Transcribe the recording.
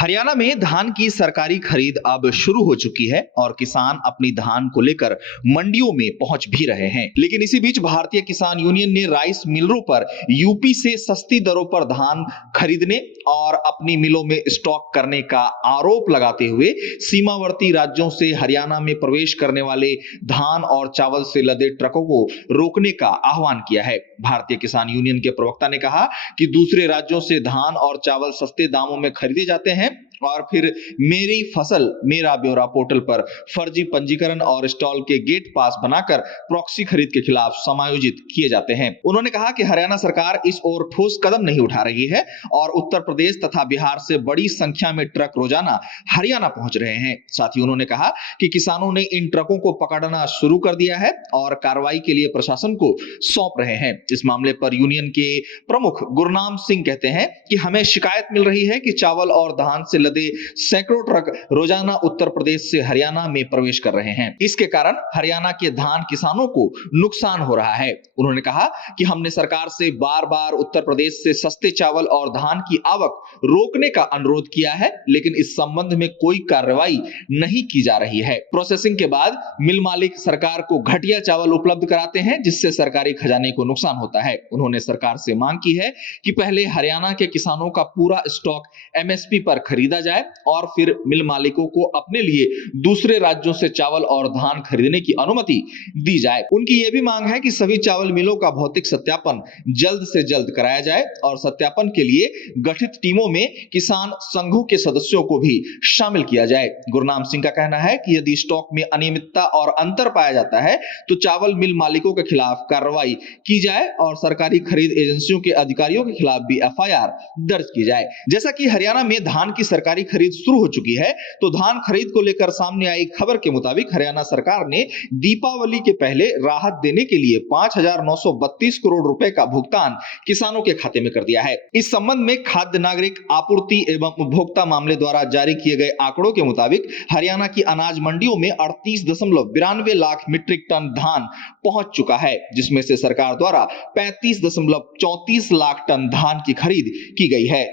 हरियाणा में धान की सरकारी खरीद अब शुरू हो चुकी है और किसान अपनी धान को लेकर मंडियों में पहुंच भी रहे हैं। लेकिन इसी बीच भारतीय किसान यूनियन ने राइस मिलरों पर यूपी से सस्ती दरों पर धान खरीदने और अपनी मिलों में स्टॉक करने का आरोप लगाते हुए सीमावर्ती राज्यों से हरियाणा में प्रवेश करने वाले धान और चावल से लदे ट्रकों को रोकने का आह्वान किया है। भारतीय किसान यूनियन के प्रवक्ता ने कहा कि दूसरे राज्यों से धान और चावल सस्ते दामों में खरीदे जाते हैं और फिर मेरी फसल मेरा ब्यौरा पोर्टल पर फर्जी पंजीकरण और स्टॉल के गेट पास बनाकर प्रॉक्सी खरीद के खिलाफ समायोजित किए जाते हैं। उन्होंने कहा कि हरियाणा सरकार इस ओर ठोस कदम नहीं उठा रही है और उत्तर प्रदेश तथा बिहार से बड़ी संख्या में ट्रक रोजाना हरियाणा पहुंच रहे हैं। साथ ही उन्होंने कहा कि किसानों ने इन ट्रकों को पकड़ना शुरू कर दिया है और कार्रवाई के लिए प्रशासन को सौंप रहे हैं। इस मामले पर यूनियन के प्रमुख गुरनाम सिंह कहते हैं कि हमें शिकायत मिल रही है कि चावल और धान से सैकड़ों ट्रक रोजाना उत्तर प्रदेश से हरियाणा में प्रवेश कर रहे हैं। इसके कारण हरियाणा के धान किसानों को नुकसान हो रहा है। उन्होंने कहा कि हमने सरकार से बार बार उत्तर प्रदेश से सस्ते चावल और धान की आवक रोकने का अनुरोध किया है, लेकिन इस संबंध में कोई कार्रवाई नहीं की जा रही है। प्रोसेसिंग के बाद मिल मालिक सरकार को घटिया चावल उपलब्ध कराते हैं, जिससे सरकारी खजाने को नुकसान होता है। उन्होंने सरकार से मांग की है कि पहले हरियाणा के किसानों का पूरा स्टॉक एमएसपी पर खरीदा जाए और फिर मिल मालिकों को अपने लिए दूसरे राज्यों से चावल और धान खरीदने की अनुमति दी जाए। उनकी यह भी मांग है कि सभी चावल मिलों का भौतिक सत्यापन जल्द से जल्द कराया जाए और सत्यापन के लिए गठित टीमों में किसान संघों के सदस्यों को भी शामिल किया जाए। गुरनाम सिंह का कहना है कि यदि स्टॉक में अनियमितता और अंतर पाया जाता है तो चावल मिल मालिकों के खिलाफ कार्रवाई की जाए और सरकारी खरीद एजेंसियों के अधिकारियों के खिलाफ भी एफआईआर दर्ज की जाए। जैसा कि हरियाणा में धान की सरकारी खरीद शुरू हो चुकी है, तो धान खरीद को लेकर सामने आई खबर के मुताबिक हरियाणा सरकार ने दीपावली के पहले राहत देने के लिए 5,932 करोड़ रुपए का भुगतान किसानों के खाते में कर दिया है। इस संबंध में खाद्य नागरिक आपूर्ति एवं उपभोक्ता मामले द्वारा जारी किए गए आंकड़ों के मुताबिक हरियाणा की अनाज मंडियों में 38.92 लाख मीट्रिक टन धान पहुंच चुका है, जिसमें से सरकार द्वारा 35.34 लाख टन धान की खरीद की गई है।